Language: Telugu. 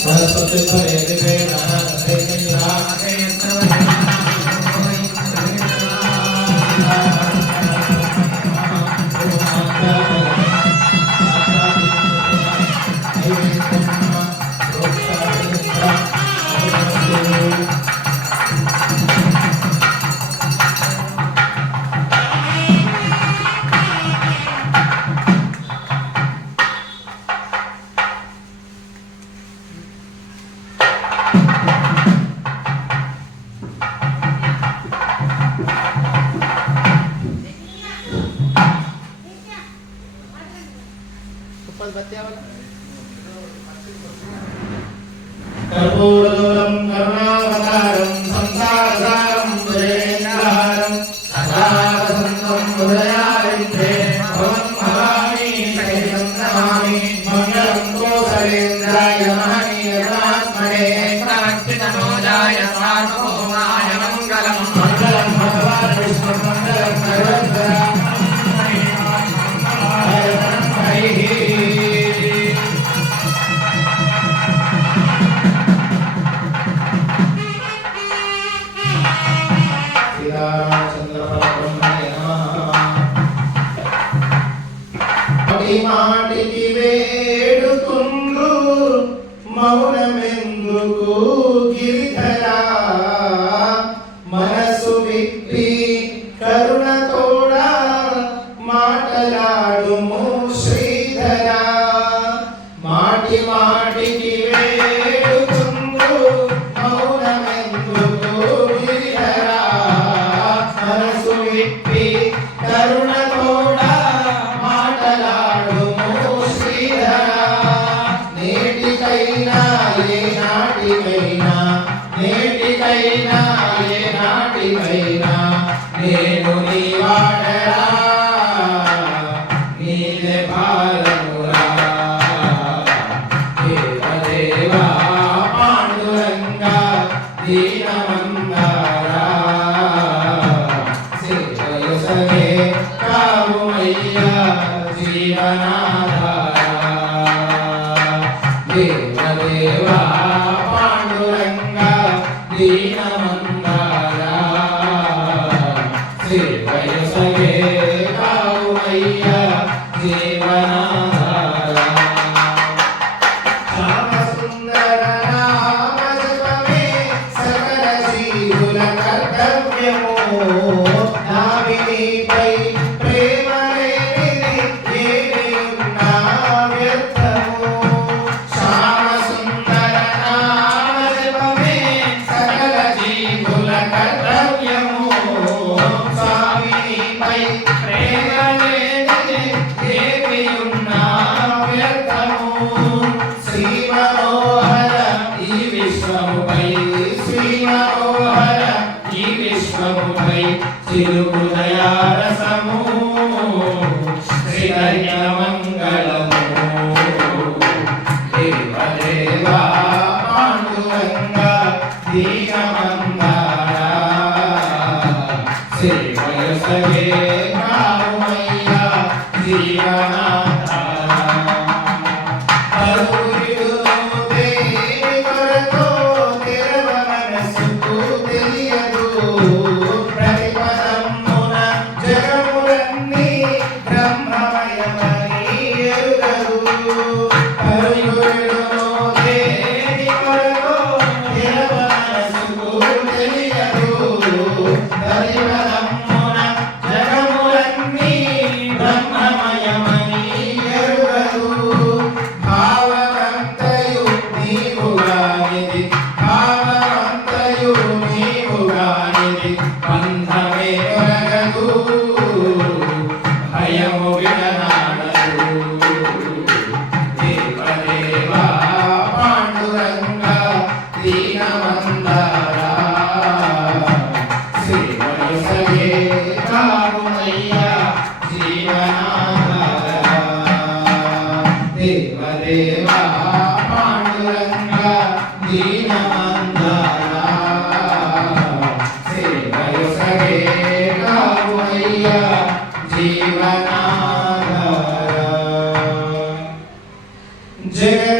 सरस्वती bateaba. এই মহামারী నాటికైనా నేటికైనా ఏ నాటికైనా నేను నీ వాడరా నీలే భారమురా దేవదేవా పాండురంగా దీనమంగారా. సేవయసనే కావుమయ్యా జీవనారా జీవనా సిలుకు దయారసము శ్రీహరియ మంగళము దేవదేవా పాండురంగ దీనమంగళ శ్రీ వయసవే Jai